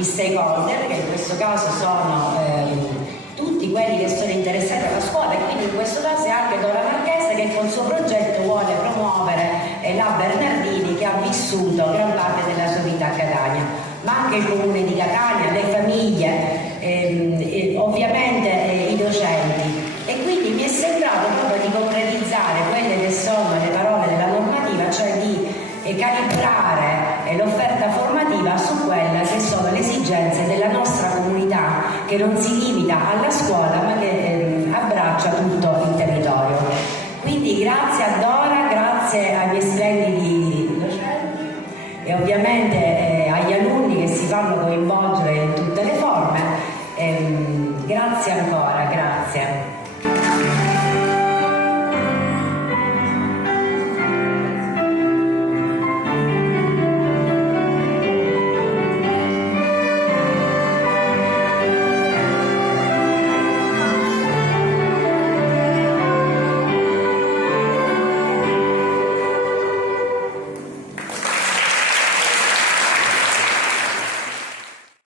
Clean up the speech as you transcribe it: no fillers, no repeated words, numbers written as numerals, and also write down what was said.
i stakeholder, che in questo caso sono tutti quelli che sono interessati alla scuola, e quindi in questo caso è anche Dora Marchese, che col suo progetto vuole promuovere la Bernardini, che ha vissuto gran parte della sua vita a Catania, ma anche il comune di Catania, le famiglie, ovviamente i docenti. E quindi mi è sembrato proprio di concretizzare quelle che sono le parole della normativa, cioè di calibrare l'offerta formativa su quelle che sono le esigenze della nostra comunità, che non si limita alla scuola ma che abbraccia tutto il territorio. Quindi grazie a Dora, grazie ai miei splendidi docenti e ovviamente agli alunni che si fanno coinvolgere in tutte le forme. Grazie ancora, grazie.